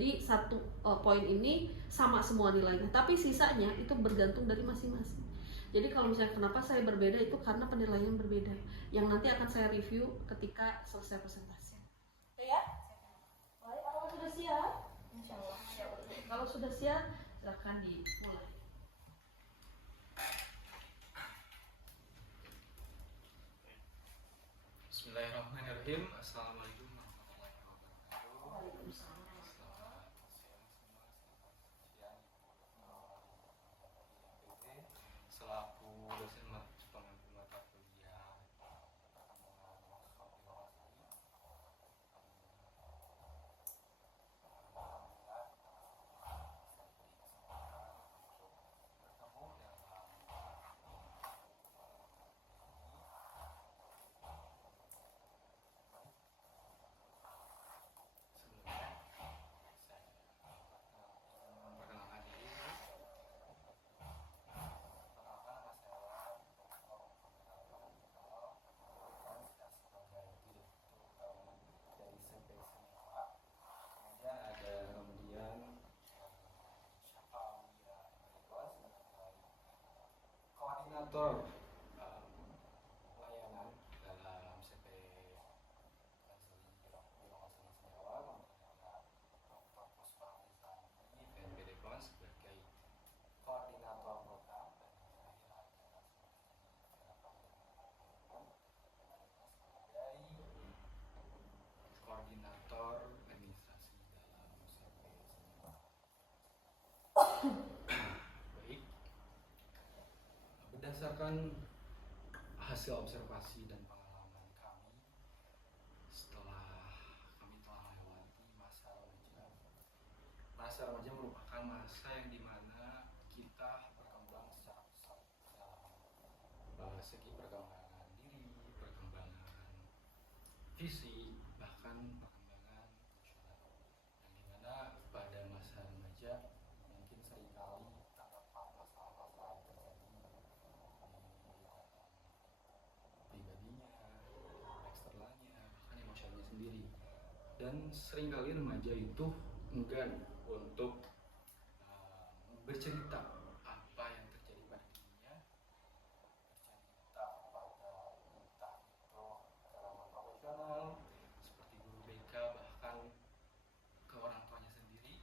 Jadi satu poin ini sama semua nilainya, tapi sisanya itu bergantung dari masing-masing. Jadi kalau misalnya kenapa saya berbeda itu karena penilaian berbeda, yang nanti akan saya review ketika selesai presentasi. Oke ya? Baik, apakah sudah siap? Insya Allah. Kalau sudah siap, silakan dimulai. Bismillahirrahmanirrahim. Assalamualaikum warahmatullahi wabarakatuh. Waalaikumsalam. Selaku dosen pengampu mata kuliah koordinator layanan dalam CP Konseling Birohukum Senyawa, Dr. Puspa Rizani, VNPD Kon sebagai koordinator program, dan terakhir sebagai koordinator administrasi dalam CP Senyawa. Baik. Berdasarkan hasil observasi dan pengalaman kami setelah kami telah melewati masa remaja. Masa remaja merupakan masa yang dimana kita berkembang secara pesat dalam segi perkembangan diri, perkembangan fisik, bahkan perkembangan emosional. Yang dimana pada masa remaja mungkin seringkali terdapat masalah-masalah yang terjadi pribadinya, eksternalnya, bahkan emosionalnya sendiri. Dan seringkali remaja itu enggan untuk bercerita apa yang terjadi pada dirinya, bercerita pada entah itu kalangan profesional seperti guru BK, bahkan ke orang tuanya sendiri.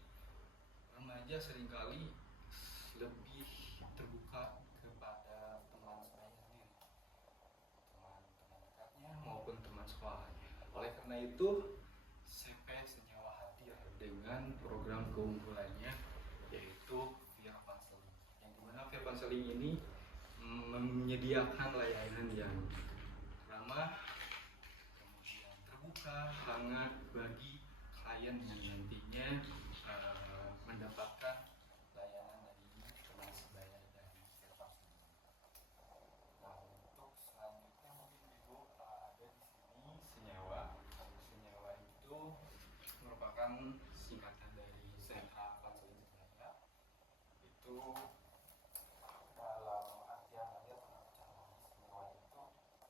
Remaja seringkali lebih terbuka kepada teman sebayanya sendiri, teman-teman dekatnya maupun teman sekolahnya. Oleh karena itu, CP Senyawa hadir dengan program keunggulannya, yaitu peer counseling. Yang dimana peer counseling ini menyediakan layanan yang ramah, kemudian terbuka, hangat bagi klien yang nantinya mendapatkan layanan dari teman sebaya dari peer counseling. Nah, untuk selanjutnya mungkin Ibu ada di sini senyawa. Senyawa itu merupakan singkatan dari sentra konseling sebaya. Itu dalam artian tadi atau nama senyawa itu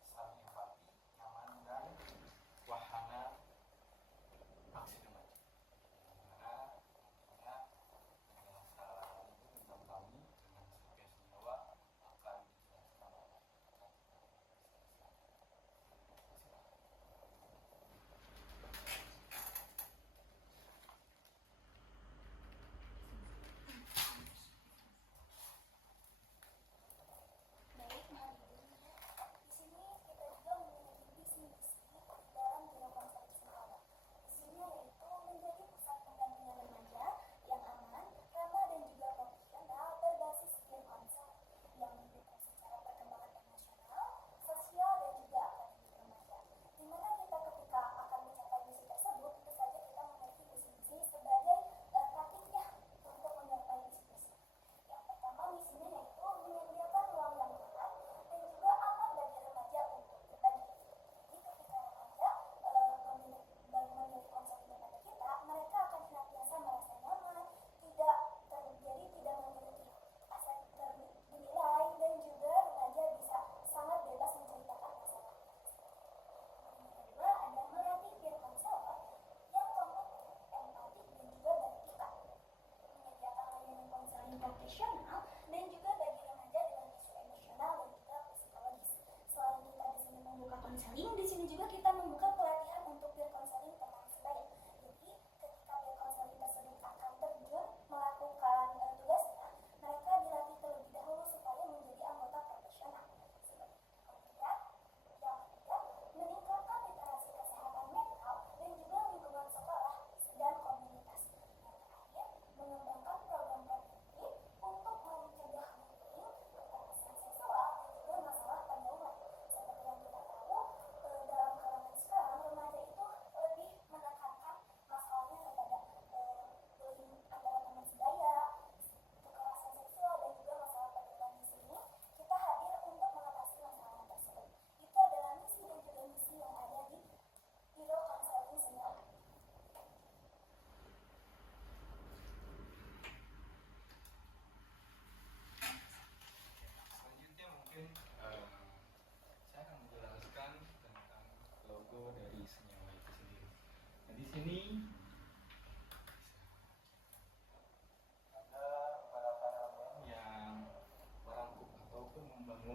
saling empati, nyaman, dan wahana aksi remaja. Dimana nantinya penjelasan itu tentang kami dengan CP Senyawa akan dijelaskan oleh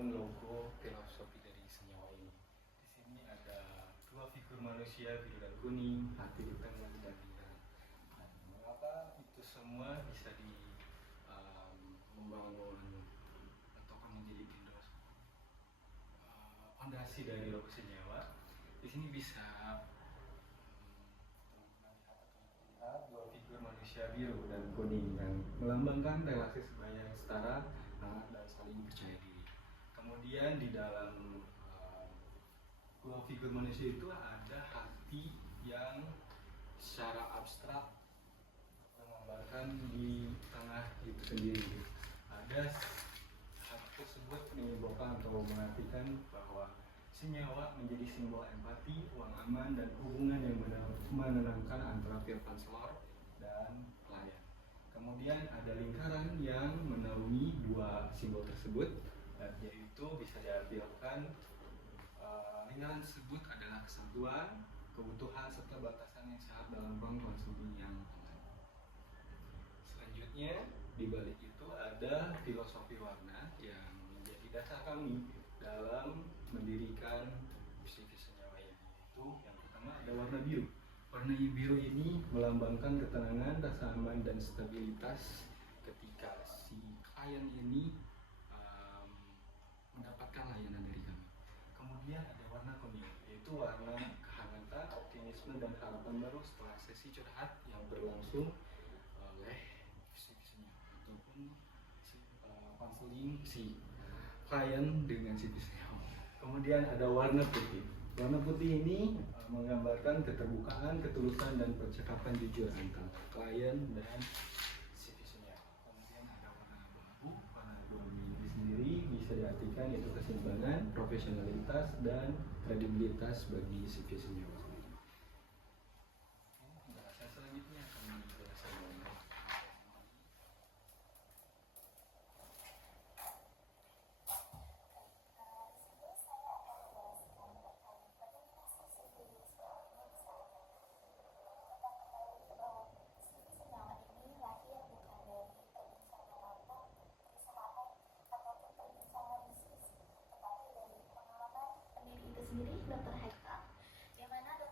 membangun logo filosofi dari senyawa ini. Di sini ada dua figur manusia, biru dan kuning, hati di tengah dan hilang. Nah, mengapa itu semua bisa membangun atau menjadi fondasi dari logo senyawa? Di sini bisa lihat dua figur manusia biru dan kuning yang melambangkan relasi sebaya yang setara, hangat dan saling percaya diri. Kemudian di dalam dua figur manusia itu ada hati yang secara abstrak menggambarkan di tengah itu sendiri. Ada hati tersebut menyimbolkan atau mengartikan bahwa senyawa menjadi simbol empati, uang aman, dan hubungan yang menenangkan antara pihak konselor dan klien. Kemudian ada lingkaran yang menaungi dua simbol tersebut, yaitu bisa diartikan lingkaran tersebut adalah kesatuan, kebutuhan, serta batasan yang sehat dalam ruang konsumsi yang aman. Selanjutnya, di balik itu ada filosofi warna yang menjadi dasar kami dalam mendirikan bisnis senyawa ini. Yaitu yang pertama ada warna biru. Warna biru ini melambangkan ketenangan, rasa aman, dan stabilitas ketika si klien ini mendapatkan layanan dari kami. Kemudian ada warna kuning, yaitu warna kehangatan, optimisme, dan harapan baru setelah sesi curhat yang berlangsung oleh psikiaternya ataupun konseling si klien dengan psikiaternya. Kemudian ada warna putih. Warna putih ini menggambarkan keterbukaan, ketulusan, dan percakapan jujur antara klien dan psikiaternya. Kemudian ada warna abu-abu. Warna abu-abu ini sendiri bisa diartikan yaitu keseimbangan, profesionalitas, dan kredibilitas bagi psikiaternya. Bahasa selanjutnya akan dijelaskan oleh sendiri Dr. Haikal, yang mana Dr.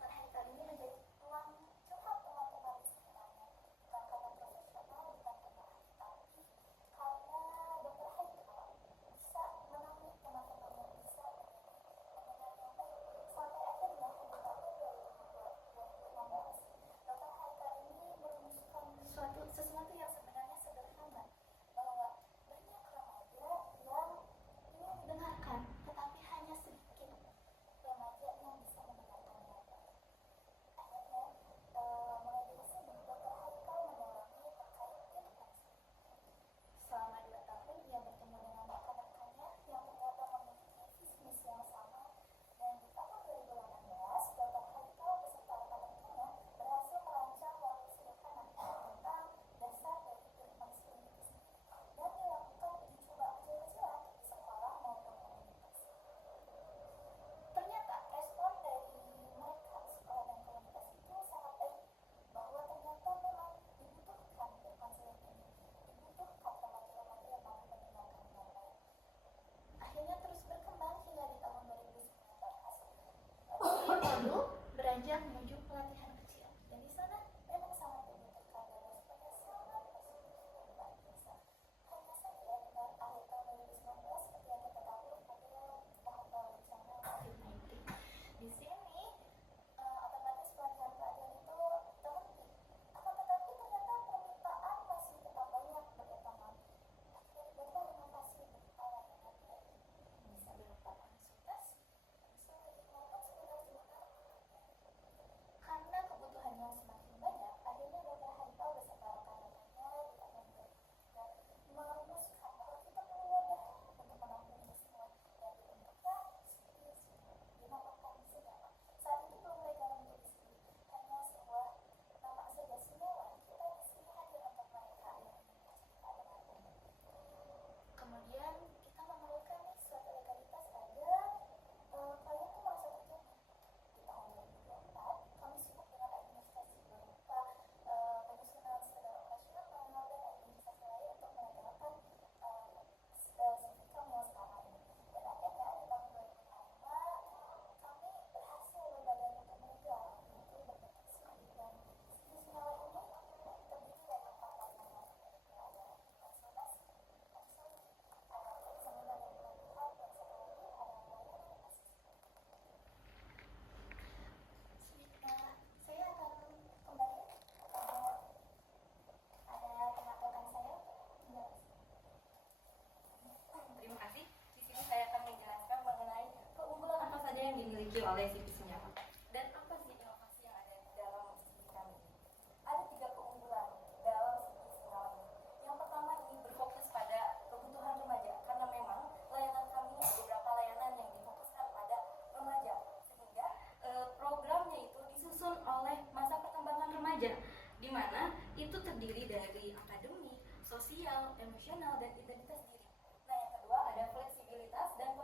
itu terdiri dari akademik, sosial, emosional, dan identitas diri. Nah, yang kedua ada fleksibilitas dan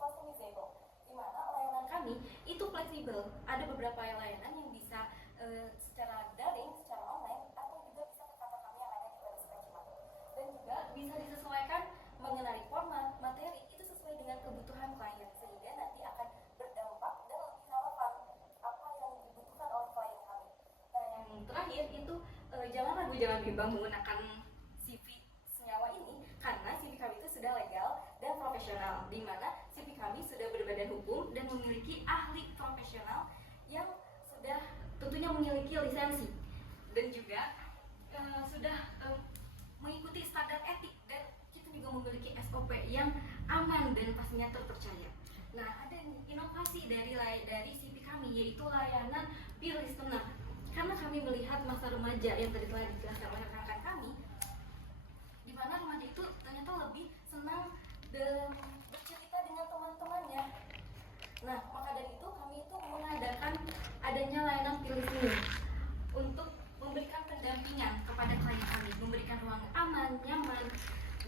customizable, di mana layanan kami itu fleksibel. Ada beberapa layanan yang bisa secara daring, secara online, atau juga bisa ke kantor kami yang ada di Universitas Cimahi. Dan juga bisa disesuaikan mengenai format, materi, itu sesuai dengan kebutuhan klien, sehingga nanti akan berdampak dan lebih relevan apa yang dibutuhkan oleh klien kami. Nah, yang terakhir itu jangan ragu, jangan bimbang menggunakan CV senyawa ini, karena CV kami itu sudah legal dan profesional, di mana CV kami sudah berbadan hukum dan memiliki ahli profesional yang sudah tentunya memiliki lisensi dan juga sudah mengikuti standar etik, dan kita juga memiliki SOP yang aman dan pastinya terpercaya. Nah, ada inovasi dari CV kami, yaitu layanan peer listener. Karena kami melihat masa remaja yang tadi telah dijelaskan oleh rekan kami, di mana remaja itu ternyata lebih senang bercerita dengan teman-temannya. Nah, maka dari itu kami itu mengadakan adanya layanan peer listening untuk memberikan pendampingan kepada klien kami, memberikan ruang aman, nyaman,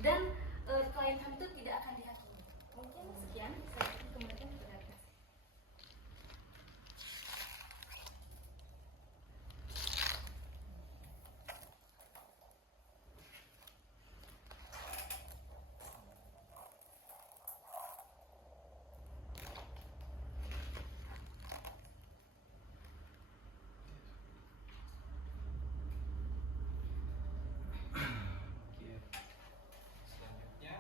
dan klien kami itu tidak akan dihakimi. Mungkin sekian, saya kembalikan kepada Anda. Oke. Selanjutnya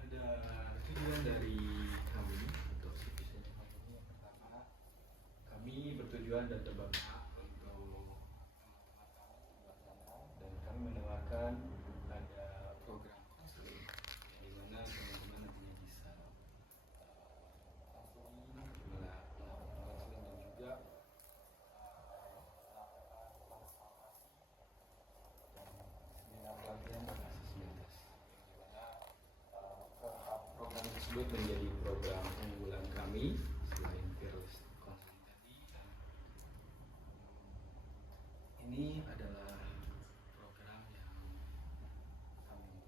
ada tujuan dari kami untuk situs ini. Yang pertama, kami bertujuan dan terbangga untuk teman-teman kami di luar sana, dan kami menawarkan ada program konseling di mana teman-teman nantinya bisa konseling, melakukan konseling, dan juga melakukan konsultasi dan seminar pelatihan berbasis lintas, yang dimana program tersebut menjadi program unggulan kami selain virus konseling tadi. Dan ini adalah program yang kami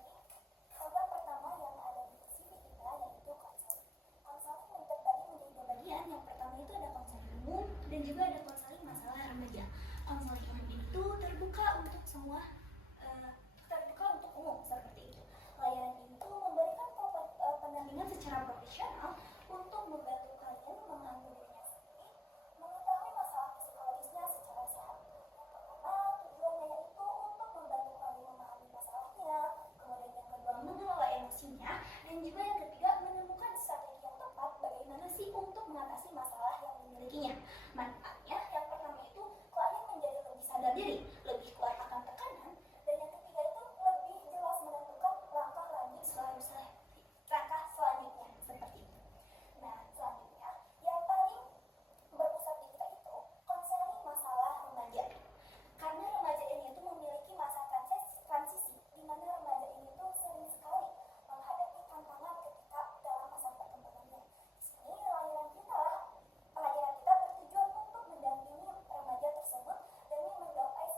lakukan. Program pertama yang ada di CV kita yaitu konseling. Konseling terbagi menjadi dua bagian. Yang pertama itu ada konseling umum dan juga ada konseling masalah remaja. Konseling umum itu terbuka untuk semua, terbuka untuk umum seperti itu. Layanan itu memberikan pendampingan secara profesional untuk membantu klien mengambil dirinya sendiri, mengetahui masalah psikologisnya secara sehat. Karena tujuannya yaitu untuk membantu klien memahami masalahnya, kemudian yang kedua mengelola emosinya, dan juga yang ketiga menemukan strategi yang tepat bagaimana sih untuk mengatasi masalah yang dimilikinya. Manfaatnya yang pertama itu klien menjadi lebih sadar diri, lebih kuat akan tekanan, dan yang ketiga itu lebih jelas menentukan langkah selanjutnya seperti itu. Nah, selanjutnya yang paling berpusat di kita itu konseling masalah remaja. Karena remaja ini itu memiliki masa transisi, di mana remaja ini itu sering sekali menghadapi tantangan ketika dalam masa perkembangannya. Di sini layanan kita bertujuan untuk mendampingi remaja tersebut demi menggapai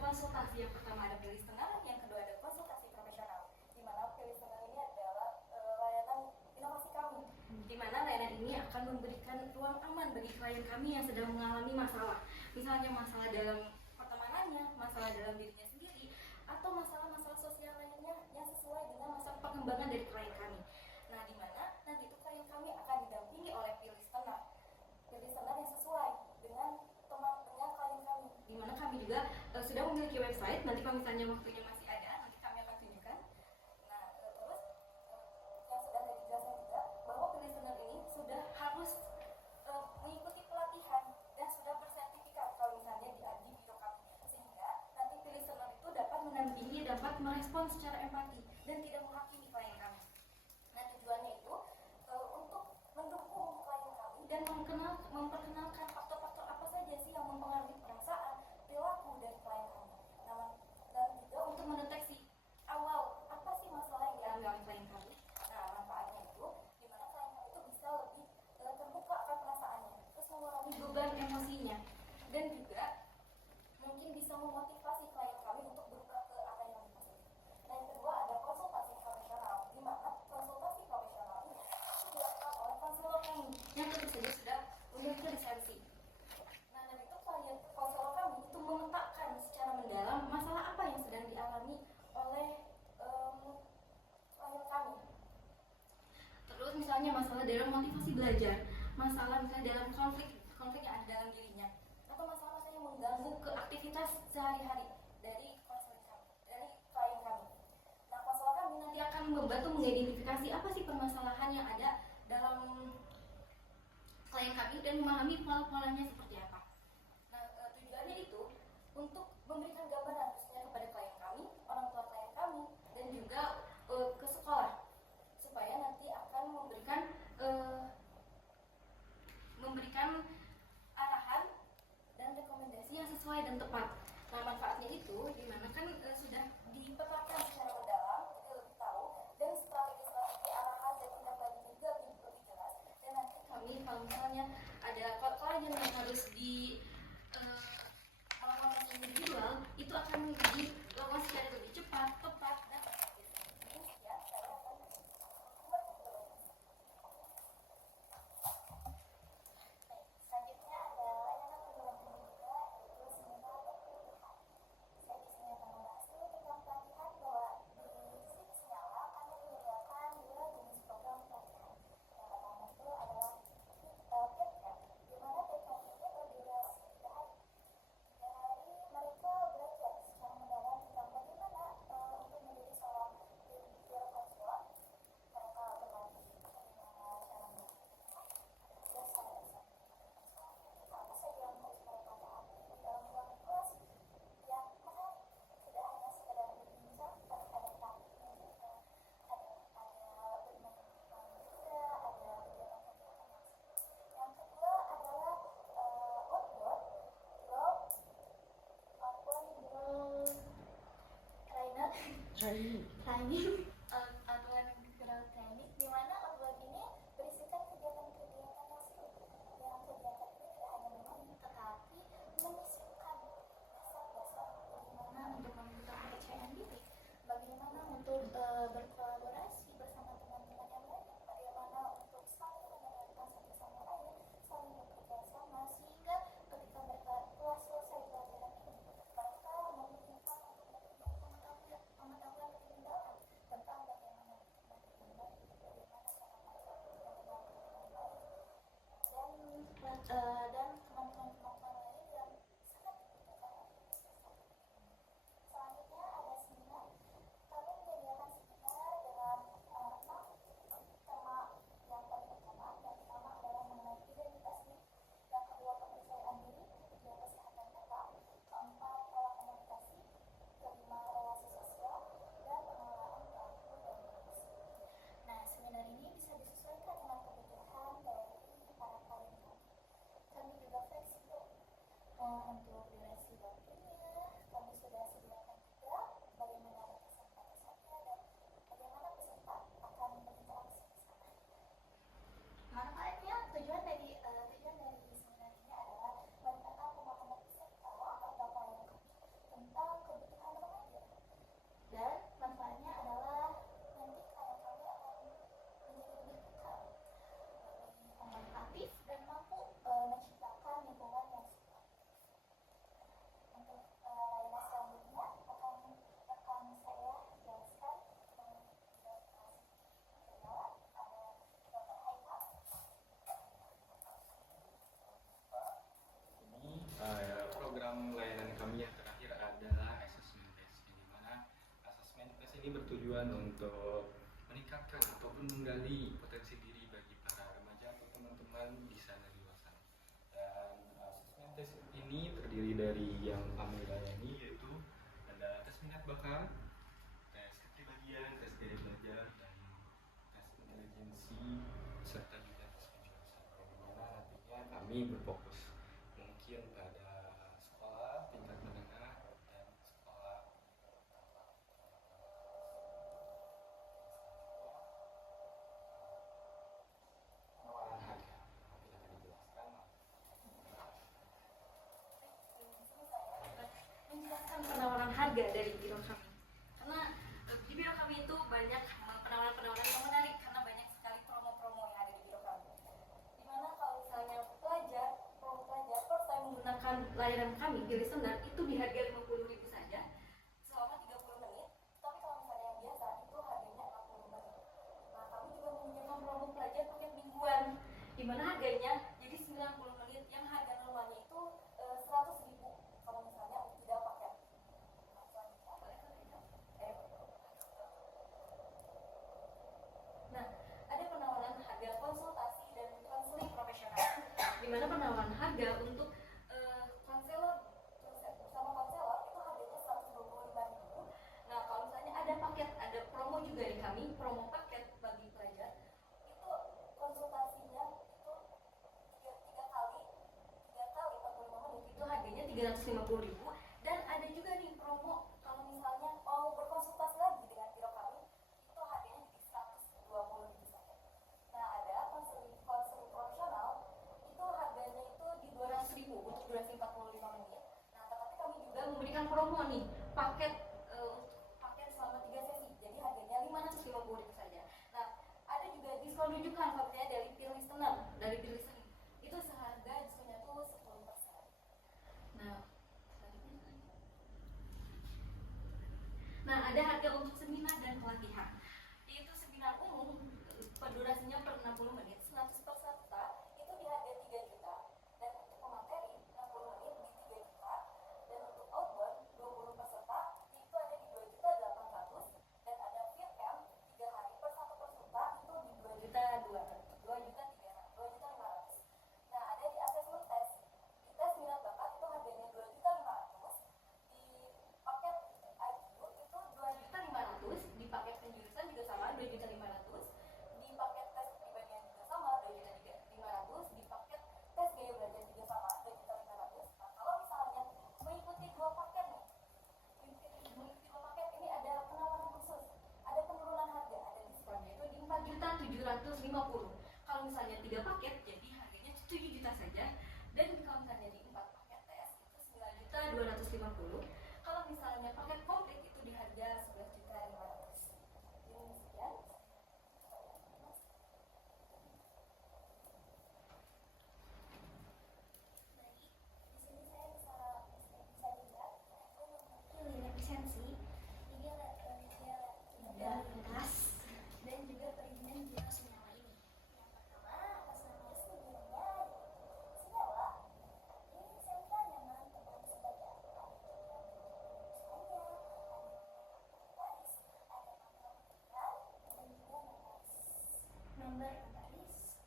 konsultasi. Yang pertama ada pre-listener, yang kedua ada konsultasi profesional. Di mana pre-listener ini adalah layanan inovasi kami, di mana layanan ini akan memberikan ruang aman bagi klien kami yang sedang mengalami masalah, misalnya masalah dalam pertemanannya, masalah dalam dirinya sendiri, atau masalah-masalah sosial lainnya yang sesuai dengan masalah pengembangan dari klien kami. Nah, di mana nanti itu klien kami akan didampingi oleh pre-listener yang sesuai dengan klien kami. Di mana kami juga sudah memiliki website. Nanti kalau misalnya waktunya masih ada, nanti kami akan tunjukkan. Nah, terus yang sudah ada dijelaskan juga bahwa pre-listener ini sudah harus mengikuti pelatihan dan sudah bersertifikat kalau misalnya di biro kami, sehingga nanti pre-listener itu dapat mendampingi, dapat merespon secara empati dan tidak menghakimi klien kami. Nah, tujuannya itu untuk mendukung klien kami dan memperkenalkan faktor-faktor apa saja sih yang mempengaruhi perasaan, perilaku dari klien kami. Nah, dan juga untuk mendeteksi awal apa sih masalah yang dialami oleh klien kami. Nah, manfaatnya itu di mana klien kami itu bisa lebih terbuka akan perasaannya, terus mengurangi beban emosinya, dan juga mungkin bisa memotivasi klien kami untuk berubah ke arah yang lebih positif. Nah, yang kedua ada konsultasi profesional, di mana konsultasi profesional ini dilakukan oleh konselor kami yang tentu saja sudah memiliki lisensi. Nah, dan itu konselor kami itu memetakan secara mendalam masalah apa yang sedang dialami oleh klien kami. Terus misalnya masalah dalam motivasi belajar, masalah misalnya dalam konflik yang ada dalam dirinya, atau masalah-masalah yang mengganggu ke aktivitas sehari-hari dari klien kami. Nah, konselor kami nanti akan membantu mengidentifikasi apa sih permasalahan yang ada dalam klien kami dan memahami pola-polanya seperti apa. Nah, tujuannya itu untuk memberikan gambaran khususnya kepada klien kami, orang tua klien kami, dan juga ke sekolah, supaya nanti akan memberikan arahan dan rekomendasi yang sesuai dan tepat. Nah, manfaatnya itu dimana kan sudah dipetakan secara mendalam, jadi lebih tahu, dan strategi arahan dan tindak lanjut juga lebih jelas. Dan nanti kami kalau misalnya ada klien yang harus melakukan individual, itu akan dilakukan secara lebih cepat, tepat, dan efektif. Mungkin sekian, saya akan selanjutnya ada layanan perguruan tinggi juga, yaitu seminar dan pelatihan. Saya di sini akan membahas dulu tentang pelatihan, bahwa di Sinyala kami menyediakan 2 jenis program pelatihan. Yang pertama itu adalah PIPCAM, di mana PIPCAM ini terdiri dari mereka belajar secara mendalam bertujuan untuk meningkatkan ataupun menggali potensi diri bagi para remaja atau teman-teman di sana di luar sana. Dan asesmen tes ini terdiri dari yang kami layani, yaitu ada tes minat bakat, tes kepribadian, tes gaya belajar, dan tes intelijensi, serta juga tes penjelasan. Yang dimana nantinya kami berfokus mungkin pada sekolah tingkat menengah dan sekolah penawaran harga. Nanti akan dijelaskan. Menjelaskan penawaran harga dari biro kami, karena di biro kami itu banyak penawaran-penawaran yang menarik karena banyak sekali promo-promo yang ada di biro kami. Dimana kalau misalnya pelajar first time menggunakan layanan kami di listener itu di harga 50.000 saja selama 30 menit. Tapi kalau misalnya yang biasa itu harganya 60 menit. Nah, kami juga menyediakan promo pelajar paket mingguan, dimana harganya jadi 90 menit yang harga normalnya itu 100.000 kalau misalnya tidak paket. Nah, selanjutnya boleh kan Reza? Nah, ada penawaran harga konsultasi dan konseling profesional, di mana penawaran harga untuk konselor bersama konselor itu harganya 125.000. Nah, kalau misalnya ada paket, ada promo juga di kami, promo paket bagi pelajar itu konsultasinya itu tiga kali 45 menit itu harganya 350.000. Dan ada juga nih promo kalau misalnya mau berkonsultasi lagi dengan biro kami itu harganya jadi 120.000 saja. Nah, ada konseling profesional itu harganya itu di 200.000 untuk durasi 45 menit. Nah, tetapi kami juga memberikan promo nih paket paket selama 3 sesi, jadi harganya 550.000 saja. Nah, ada juga diskon rujukan kalau misalnya dari peer listener, dari peer listening itu seharga diskonnya tuh 10%. Nah, selanjutnya. Nah, ada harga untuk seminar dan pelatihan, yaitu seminar umum durasinya per 60 menit 100 peserta itu di harga 3 juta, dan untuk pemateri 60 menit di 3 juta, dan untuk outbound 20 peserta itu ada di 2.800.000, dan ada VIPM 3 hari per satu peserta itu di 2.500.000. Nah, ada di assessment test, di tes minat bakat itu harganya 2.500.000, di paket IQ itu 2.500.000, di paket penjurusan juga sama 2.500.000, di paket tes kepribadian juga sama 2.500.000, di paket tes gaya belajar juga sama 2.500.000. Nah, kalau misalnya mengikuti dua paket nih, ini ada penawaran khusus, ada penurunan harga, ada diskonnya itu di 4.750.000. Kalau misalnya 3 paket jadi harganya 7 juta saja, dan kalau misalnya di 4 paket tes itu 9.250.000. Kalau misalnya paket komplit itu di harga 11.500.000. Ini sekian. Baik, di sini saya bisa lihat nilai lisensi, ini realitas dan juga perizinan biro senyawa ini. Yang pertama, atas nama sebelumnya senyawa ini sentra nyaman teman sebaya. Nomor notaris,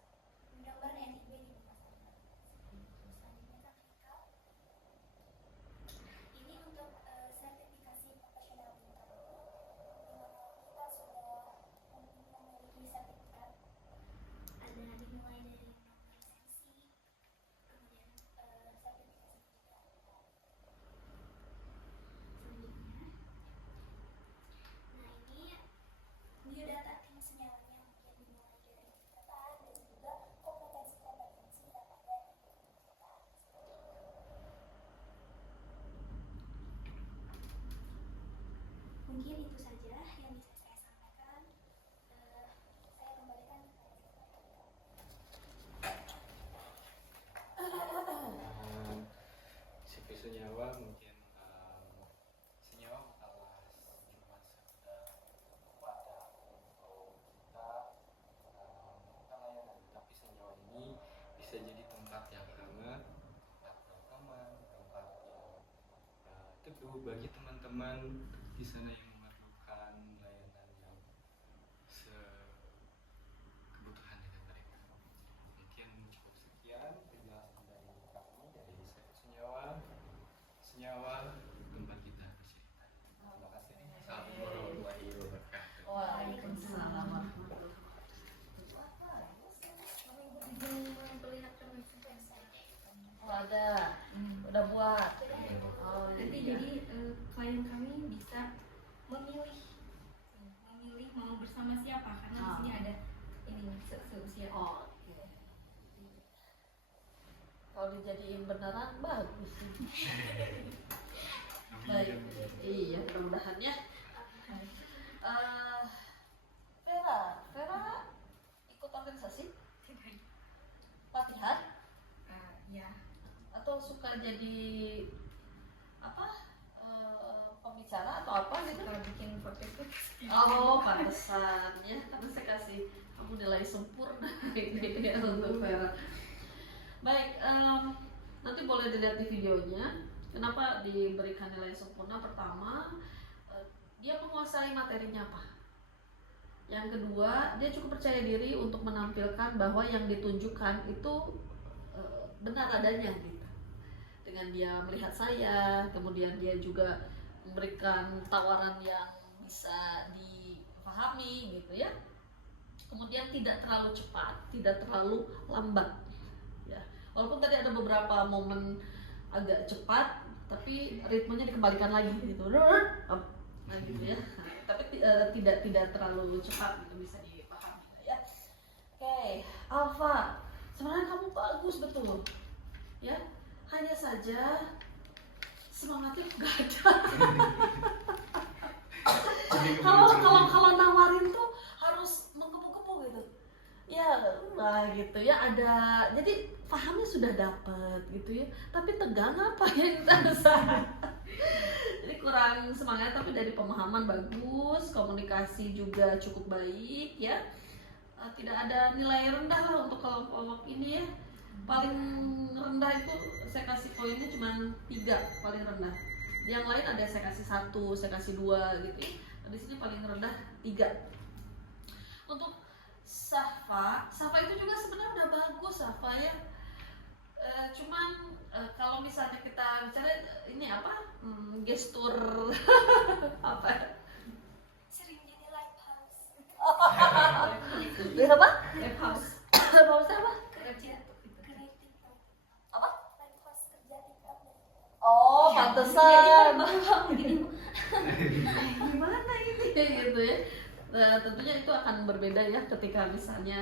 nomor NIB di pemasaran. Selanjutnya kita ini untuk sertifikasi profesional bintang, di mana kita sudah memiliki sertifikat. Ada dimulai dari nomor lisensi, kemudian sertifikasi juga. Selanjutnya, nah ini biodata tim senyawanya mungkin dimulai dari kepesertaan dan juga kompetensi-kompetensi yang ada di kita. Mungkin itu saja yang bisa saya sampaikan. Saya kembalikan kepada CV senyawa mungkin senyawa bukanlah cuma sekedar wadah untuk kita melakukan layanan, tapi senyawa ini bisa jadi tempat yang hangat, tempat yang aman, tempat yang teduh bagi teman-teman di sana yang memerlukan layanan yang nyawa tempat kita bercerita. Terima kasih. Assalamualaikum warahmatullahi wabarakatuh. Waalaikumsalam warahmatullahi ada udah buat Nanti jadi klien kami bisa memilih mau bersama siapa karena di sini ada ini seusia. oke. Kalau dijadiin beneran bagus sih. Baik, iya mudah-mudahan ya. Vera ikut organisasi latihan Ya, atau suka jadi apa pembicara atau apa gitu? kalau bikin podcast Oh, pantesan ya. Karena saya kasih kamu nilai sempurna ini untuk Vera. Baik, nanti boleh dilihat di videonya. Kenapa diberikan nilai sempurna? Pertama, dia menguasai materinya apa. Yang kedua, dia cukup percaya diri untuk menampilkan bahwa yang ditunjukkan itu benar adanya gitu. Dengan dia melihat saya, kemudian dia juga memberikan tawaran yang bisa dipahami gitu ya. Kemudian tidak terlalu cepat, tidak terlalu lambat ya. Walaupun tadi ada beberapa momen agak cepat, tapi ritmenya dikembalikan lagi gitu. Nah gitu ya. Tapi tidak terlalu cepat gitu, bisa dipahami ya. Oke, Alfa, sebenarnya kamu bagus betul ya, hanya saja semangatnya nggak ada. kalau nawarin tuh harus menggebu-gebu gitu ya, nah gitu ya, ada, jadi pahamnya sudah dapat gitu ya, tapi tegang apa yang terasa. Jadi kurang semangat, tapi dari pemahaman bagus, komunikasi juga cukup baik ya. Tidak ada nilai rendah lah untuk kelompok ini ya. Paling rendah itu saya kasih poinnya cuma 3 paling rendah. Yang lain ada saya kasih 1, saya kasih 2 gitu ya. Di sini paling rendah 3. Untuk Safa itu juga sebenarnya udah bagus Safa ya. Cuman kalau misalnya kita bicara ini apa gestur apa? sering jadi live house. Lihat apa? Live house. Live house apa? Kerja Apa? live house kerja TikTok. Oh, pantesan. Gini, Gimana ini gitu ya. Nah, tentunya itu akan berbeda ya ketika misalnya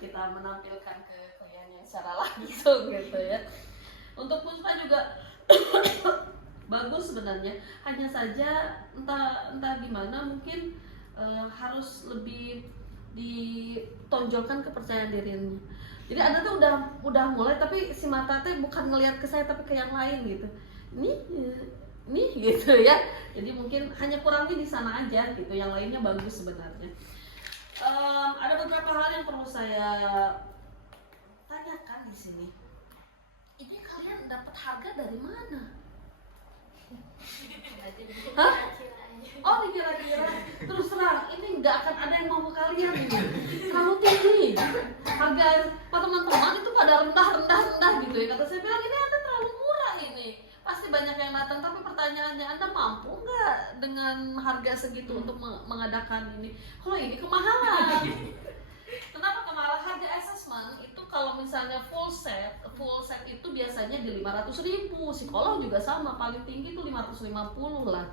kita menampilkan ke klien yang secara langsung gitu ya. Untuk Puspa juga bagus sebenarnya, hanya saja entah gimana mungkin harus lebih ditonjolkan kepercayaan dirinya. Jadi Anda tuh udah mulai, tapi si mata teh bukan ngelihat ke saya tapi ke yang lain gitu. Nih gitu ya. Jadi mungkin hanya kurangnya di sana aja gitu. Yang lainnya bagus sebenarnya. Ada beberapa hal yang perlu saya tanyakan di sini. Ini kalian dapat harga dari mana? Hah? Oh, dikira-kira. Terus terang, ini nggak akan ada yang mau ke kalian ini. Terlalu tinggi. Harga teman-teman itu pada rendah gitu ya. Kata saya bilang ini Anda terlalu murah ini. Pasti banyak yang datang, tapi pertanyaannya Anda mampu nggak dengan harga segitu untuk mengadakan ini? Kalau ini kemahalan. Kenapa kemahalan? Harga assessment itu kalau misalnya full set itu biasanya di 500.000. Psikolog juga sama, paling tinggi itu 550 lah.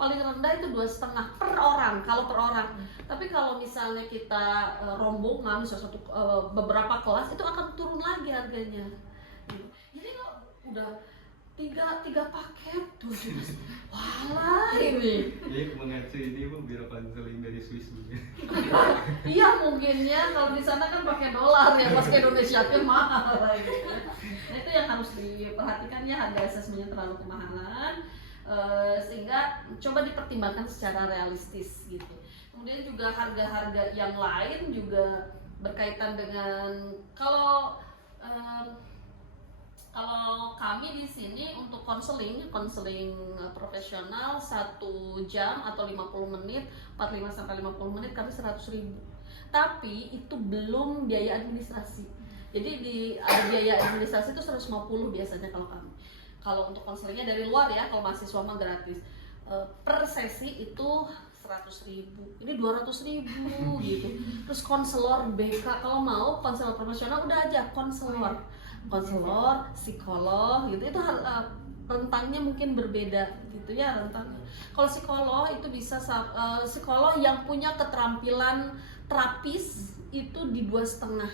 Paling rendah itu 2,5 per orang kalau per orang. Tapi kalau misalnya kita rombongan misalnya beberapa kelas itu akan turun lagi harganya. Jadi kalau udah tiga paket tuh jelas. Walah ini. Jadi mengacu ini Bu, biro konseling dari Swiss Bu. Iya mungkin ya, kalau di sana kan pakai dolar ya, pas ke Indonesia tuh mahal gitu. Nah itu yang harus diperhatikan ya, harga asesmennya terlalu kemahalan. Sehingga coba dipertimbangkan secara realistis gitu. Kemudian juga harga-harga yang lain juga berkaitan dengan kalau kami di sini untuk konseling profesional 1 jam atau 50 menit, 45 sampai 50 menit kami 100.000. Tapi itu belum biaya administrasi. Jadi ada biaya administrasi itu 150 biasanya kalau kami. Kalau untuk konselingnya dari luar ya, kalau mahasiswa mah gratis. Per sesi itu 100.000, ini 200.000 gitu. Terus konselor BK, kalau mau konselor profesional udah aja konselor, psikolog gitu. Itu rentangnya mungkin berbeda gitu ya rentangnya. Kalau psikolog itu bisa psikolog yang punya keterampilan terapis itu di 2,5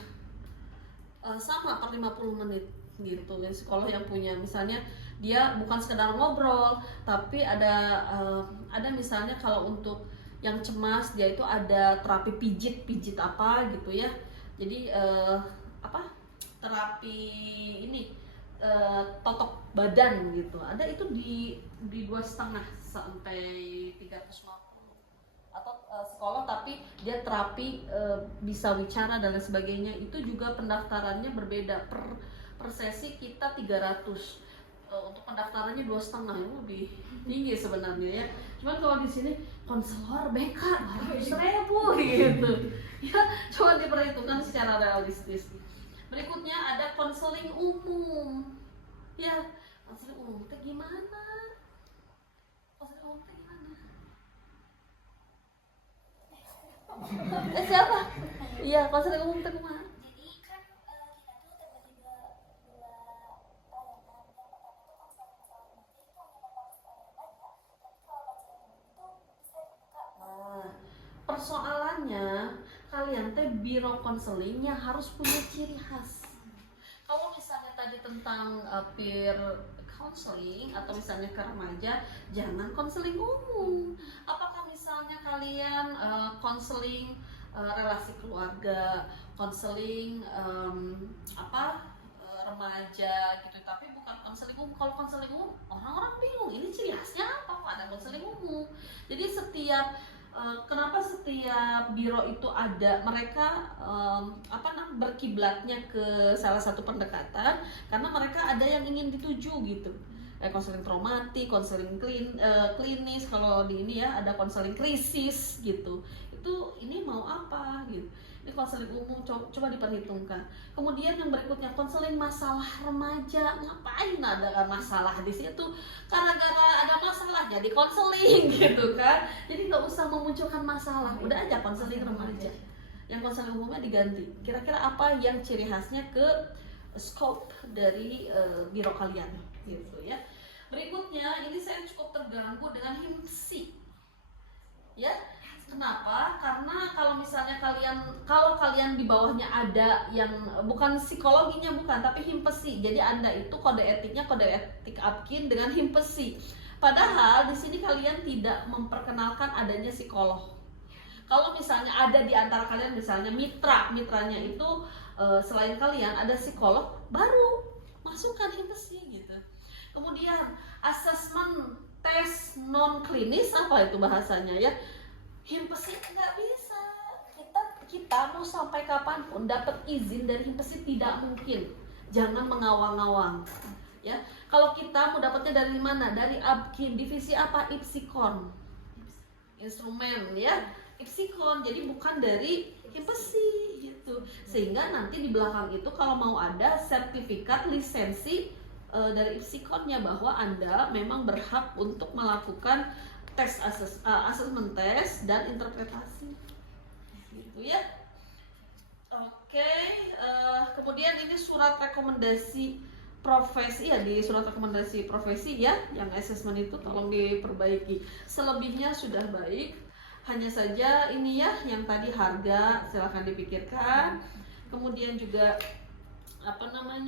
sama per 50 menit gitu. Psikolog yang punya misalnya dia bukan sekedar ngobrol, tapi ada misalnya kalau untuk yang cemas dia itu ada terapi pijit apa gitu ya. Jadi terapi ini totok badan gitu. Ada itu di 2,5 sampai 350. Atau psikolog tapi dia terapi bisa bicara dan lain sebagainya. Itu juga pendaftarannya berbeda per sesi kita 300. Untuk pendaftarannya 2,5 itu lebih tinggi sebenarnya ya. Cuman kalau di sini konselor BK 200.000 gitu. Ya coba diperhitungkan secara realistis. Berikutnya ada konseling umum. Ya, konseling umum itu gimana? Konseling umum itu gimana? Siapa? Iya, konseling umum itu gimana? Jadi kan kita tuh tiba-tiba dua layanan. Yang pertama tuh konseling masalah remaja itu hanya berfokus pada remaja, tapi kalau konseling umum itu bisa dibuka. Nah, persoalannya kalian teh biro konselingnya harus punya ciri khas. Kalau misalnya tadi tentang peer counseling atau misalnya ke remaja, jangan konseling umum. Apakah misalnya kalian konseling relasi keluarga, konseling remaja gitu, tapi bukan konseling umum. Kalau konseling umum orang-orang bingung, ini ciri khasnya apa kok ada konseling umum. Jadi kenapa setiap biro itu ada mereka berkiblatnya ke salah satu pendekatan karena mereka ada yang ingin dituju gitu. Konseling traumatik, konseling klinis, kalau di ini ya ada konseling krisis gitu. Ini mau apa gitu. Ini konseling umum coba diperhitungkan. Kemudian yang berikutnya konseling masalah remaja. Ngapain ada masalah di situ? Gara-gara ada masalah jadi konseling gitu kan. Jadi nggak usah memunculkan masalah. Udah aja konseling remaja. Yang konseling umumnya diganti. Kira-kira apa yang ciri khasnya ke scope dari biro kalian gitu ya. Berikutnya ini saya cukup terganggu dengan himsi. Ya. Kenapa? Karena kalau misalnya kalian di bawahnya ada yang bukan psikologinya tapi himpesi. Jadi Anda itu kode etiknya kode etik Apkin dengan himpesi. Padahal di sini kalian tidak memperkenalkan adanya psikolog. Kalau misalnya ada di antara kalian misalnya mitranya itu selain kalian ada psikolog, baru masukkan himpesi gitu. Kemudian asesmen tes non klinis apa itu bahasanya ya? Himpesi nggak bisa. Kita mau sampai kapanpun dapat izin dari himpesi tidak mungkin. Jangan mengawang-awang. Ya, kalau kita mau dapatnya dari mana? Dari Apkin, divisi apa? Ipsikon. Instrumen ya, Ipsikon. Jadi bukan dari himpesi gitu. Sehingga nanti di belakang itu kalau mau ada sertifikat lisensi dari Ipsikonnya bahwa Anda memang berhak untuk melakukan tes asesmen tes dan interpretasi gitu ya. Oke, kemudian ini surat rekomendasi profesi ya, di surat rekomendasi profesi ya yang asesmen itu tolong diperbaiki. Selebihnya sudah baik, hanya saja ini ya yang tadi harga silakan dipikirkan. Kemudian juga penamaan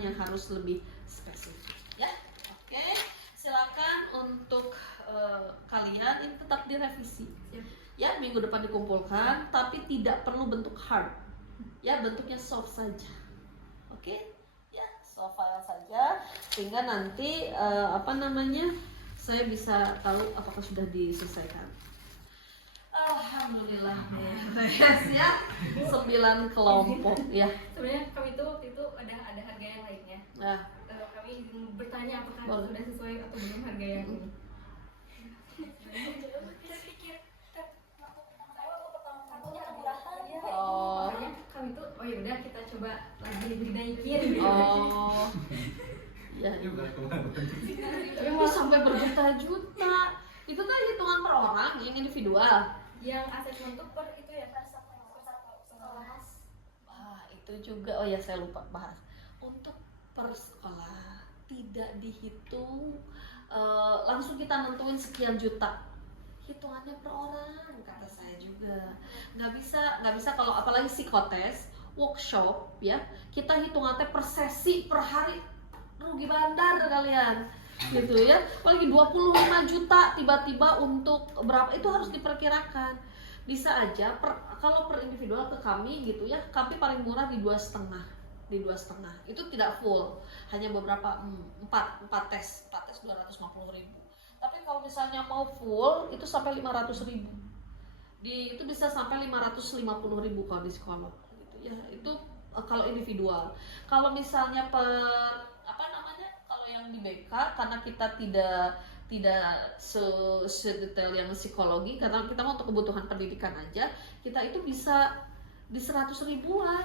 yang harus lebih spesifik ya. Oke. Silakan untuk kalian ini tetap direvisi ya, minggu depan dikumpulkan, tapi tidak perlu bentuk hard ya, bentuknya soft saja. Oke ya, soft file saja sehingga nanti saya bisa tahu apakah sudah diselesaikan. Alhamdulillah ya, 9 kelompok ya. Sebenarnya kami itu waktu itu ada harga yang lainnya. Nah, kami bertanya apakah sudah sesuai atau belum harga yang ini. Saya pikir waktu pertama kartunya keberatan ya. Makanya kami tuh ya udah kita coba lagi dinaikin gitu. Iya. Ini bukan kemana-mana. Tapi mau sampai berjuta-juta. Itu kan hitungan per orang yang individual. Yang asesmen tuh per itu ya per sekolah. Itu juga, oh ya saya lupa bahas. Untuk per sekolah tidak dihitung langsung kita nentuin sekian juta. Hitungannya per orang, kata saya juga. Nggak bisa kalau apalagi psikotes, workshop ya, kita hitungannya per sesi per hari, rugi bandar kalian gitu ya. Apalagi 25 juta tiba-tiba untuk berapa, itu harus diperkirakan. Bisa aja kalau per individual ke kami gitu ya, kami paling murah di 2,5, itu tidak full, hanya beberapa 4 tes 250.000. Tapi kalau misalnya mau full itu sampai 500.000, itu bisa sampai 550.000 kalau di psikolog gitu ya. Itu kalau individual. Kalau misalnya kalau yang di BK, karena kita tidak sedetail yang psikologi, karena kita mau untuk kebutuhan pendidikan aja, kita itu bisa di 100 ribuan.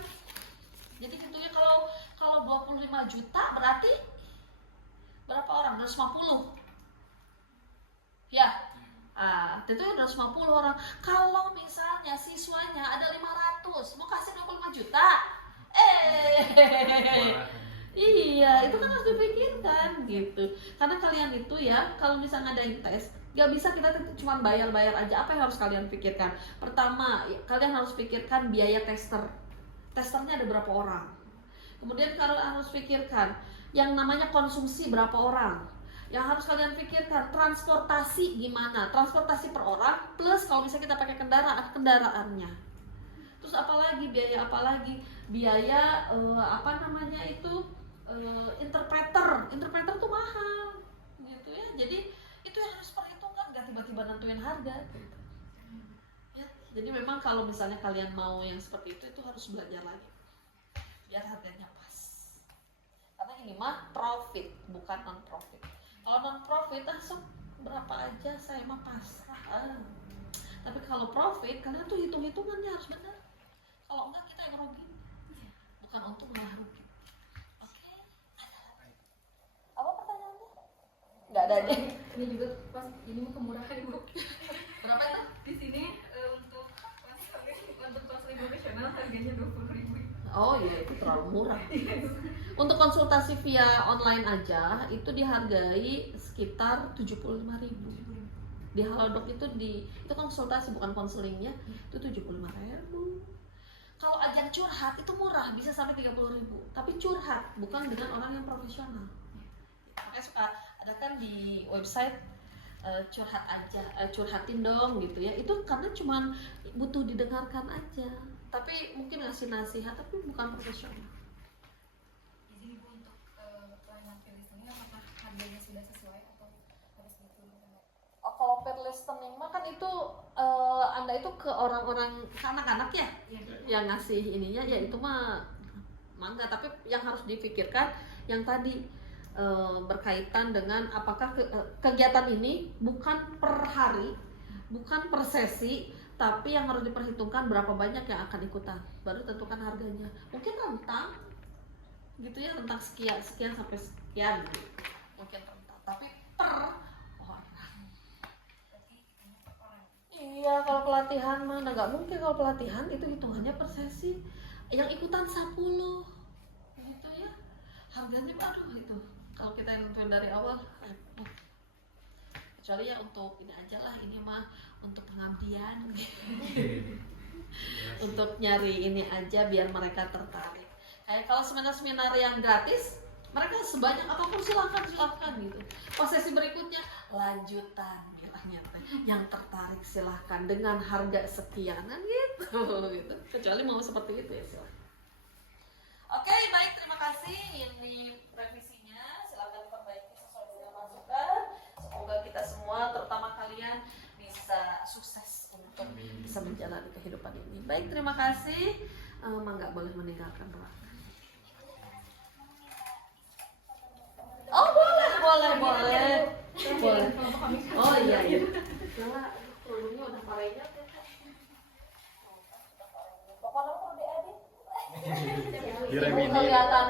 Jadi hitungnya kalau 25 juta berarti berapa orang? 250 ya. Itu 250 orang. Kalau misalnya siswanya ada 500, mau kasih 25 juta, iya, itu kan harus dipikirkan gitu. Karena kalian itu ya, kalau misalnya ngadain tes, gak bisa kita cuma bayar aja. Apa yang harus kalian pikirkan? Pertama, kalian harus pikirkan biaya tester. Testernya ada berapa orang. Kemudian kalian harus pikirkan yang namanya konsumsi berapa orang. Yang harus kalian pikirkan transportasi gimana, transportasi per orang, plus kalau misalnya kita pakai kendaraannya. Terus apalagi biaya interpreter tuh mahal gitu ya. Jadi itu yang harus perhitungkan, nggak tiba-tiba nentuin harga gitu. Ya, jadi memang kalau misalnya kalian mau yang seperti itu harus belajar lagi biar harganya pas. Karena ini mah profit bukan non profit. Kalau non profit langsung berapa aja saya mah pasrah. Tapi kalau profit kalian tuh hitung-hitungannya harus benar. Kalau enggak kita yang rugi. Bukan untung malah rugi. Oke. Apa pertanyaannya? Enggak ada deh. Ini juga pas ini mah kemurahan Bu. Berapa itu? Di sini untuk kelas profesional harganya 20.000. Oh iya, itu terlalu murah. Untuk konsultasi via online aja itu dihargai sekitar 75.000. Di Halodoc itu konsultasi bukan konselingnya, itu 75.000. Kalau ajang curhat itu murah, bisa sampai 30.000. Tapi curhat bukan dengan orang yang profesional. Makanya suka ada kan di website curhatin dong gitu ya. Itu karena cuma butuh didengarkan aja. Tapi mungkin ngasih nasihat, tapi bukan profesional. Jadi Bu, untuk pelayanan peer listening apakah harganya sudah sesuai atau harus diturunkan? Kalau peer listening mah kan itu Anda itu ke orang-orang, ke anak-anak ya, yang ngasih ininya ya, itu mah mangga. Tapi yang harus dipikirkan yang tadi berkaitan dengan apakah kegiatan ini bukan per hari, bukan per sesi, tapi yang harus diperhitungkan berapa banyak yang akan ikutan, baru tentukan harganya. Mungkin rentang gitu ya, rentang sekian sampai sekian gitu. Mungkin rentang, tapi per orang. Iya, kalau pelatihan mana nggak mungkin. Kalau pelatihan itu hitungannya per sesi, yang ikutan 10 gitu ya. Harganya aduh itu. Kalau kita yang nentuin dari awal, kecuali ya untuk ini aja lah, ini mah untuk pengabdian untuk nyari ini aja biar mereka tertarik. Kayak kalau seminar-seminar yang gratis, mereka sebanyak apapun silahkan gitu. Pas sesi berikutnya lanjutan bilangnya yang tertarik silahkan dengan harga sekianan gitu. Kecuali mau seperti itu ya silahkan. Oke, baik, terima kasih. Ini revisinya, silakan diperbaiki sesuai dengan masukan. Semoga kita semua, terutama kalian, bisa sukses untuk bisa menjalani kehidupan ini. Baik, terima kasih. Nggak boleh meninggalkan ruangan. Oh boleh. Oh iya. Karena kerudungnya udah parahnya. Pokoknya perlu diedit. Diremedi. Kelihatan.